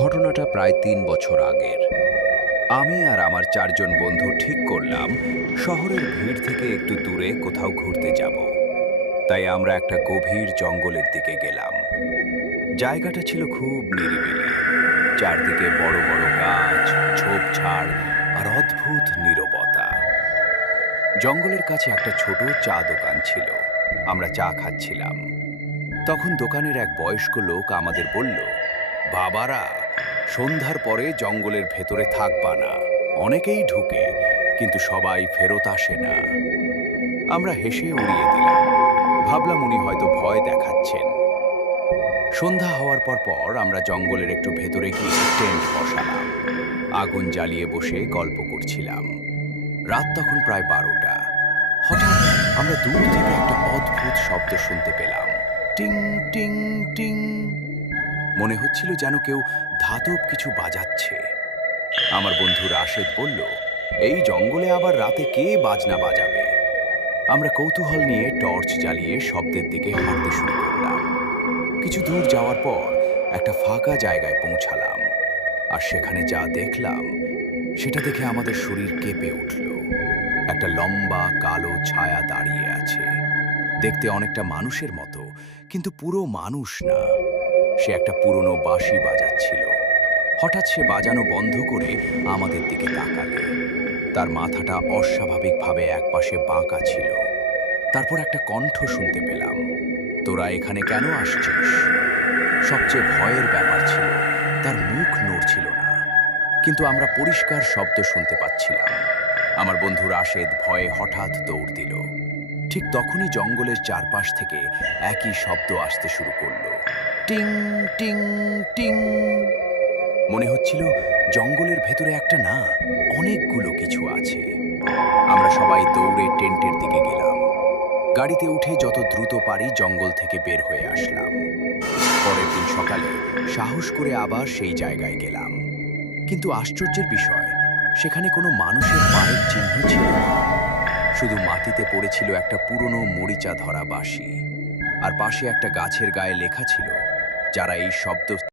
ঘটনাটা প্রায় ৩ বছর আগের। আমি আর আমার ৪ জন বন্ধু ঠিক করলাম শহরের ভিড় থেকে একটু দূরে কোথাও ঘুরতে যাব। তাই আমরা একটা গভীর জঙ্গলের দিকে গেলাম। জায়গাটা ছিল খুব নিরিবিলি। চারদিকে বড় বড় গাছ, ঝোপঝাড় আর অদ্ভুত নীরবতা। জঙ্গলের কাছে একটা ছোট চা দোকান ছিল। আমরা চা খাচ্ছিলাম। তখন দোকানের এক বয়স্ক লোক আমাদের বলল, বাবারা, সন্ধ্যার পরে জঙ্গলের ভেতরে থাকবা না। অনেকেই ঢুকে, কিন্তু সবাই ফেরত আসে না। আমরা হেসে উড়িয়ে দিলাম। ভাবলাম উনি হয়তো ভয় দেখাচ্ছেন। সন্ধ্যা হওয়ার পর আমরা জঙ্গলের একটু ভেতরে গিয়ে টেন্ট বসালাম। আগুন জ্বালিয়ে বসে গল্প করছিলাম। রাত তখন প্রায় 12টা। হঠাৎ আমরা দূর থেকে একটা অদ্ভুত শব্দ শুনতে পেলাম। টিং টিং টিং। মনে হচ্ছিল যেন কেউ ধাতব কিছু বাজাচ্ছে। আমার বন্ধু রাশেদ বলল, এই জঙ্গলে আবার রাতে কে বাজনা বাজাবে? আমরা কৌতূহল নিয়ে টর্চ জ্বালিয়ে শব্দের দিকে হাঁটতে শুরু করলাম। কিছু দূর যাওয়ার পর একটা ফাঁকা জায়গায় পৌঁছালাম। আর সেখানে যা দেখলাম সেটা দেখে আমাদের শরীর কেঁপে উঠল। একটা লম্বা কালো ছায়া দাঁড়িয়ে আছে। দেখতে অনেকটা মানুষের মতো, কিন্তু পুরো মানুষ না। সে একটা পুরনো বাঁশি বাজাচ্ছিল। হঠাৎ সে বাজানো বন্ধ করে আমাদের দিকে তাকালো। তার মাথাটা অস্বাভাবিকভাবে একপাশে বাঁকা ছিল। তারপর একটা কণ্ঠ শুনতে পেলাম, তোরা এখানে কেন আসছিস? সবচেয়ে ভয়ের ব্যাপার ছিল, তার মুখ নড়ছিল না, কিন্তু আমরা পরিষ্কার শব্দ শুনতে পাচ্ছিলাম। আমার বন্ধু রাশেদ ভয়ে হঠাৎ দৌড় দিল। ঠিক তখনই জঙ্গলের চারপাশ থেকে একই শব্দ আসতে শুরু করলো, টিং টিং টিং। মনে হচ্ছিল জঙ্গলের ভেতরে একটা না, অনেকগুলো কিছু আছে। আমরা সবাই দৌড়ে টেন্টের দিকে গেলাম। গাড়িতে উঠে যত দ্রুত পারি জঙ্গল থেকে বের হয়ে আসলাম। পরের দিন সকালে সাহস করে আবার সেই জায়গায় গেলাম। কিন্তু আশ্চর্যের বিষয়, সেখানে কোনো মানুষের পায়ের চিহ্ন ছিল না। শুধু মাটিতে পড়েছিল একটা পুরনো মরিচা ধরা বাঁশি। আর পাশে একটা গাছের গায়ে লেখা ছিল, যারা এই শব্দ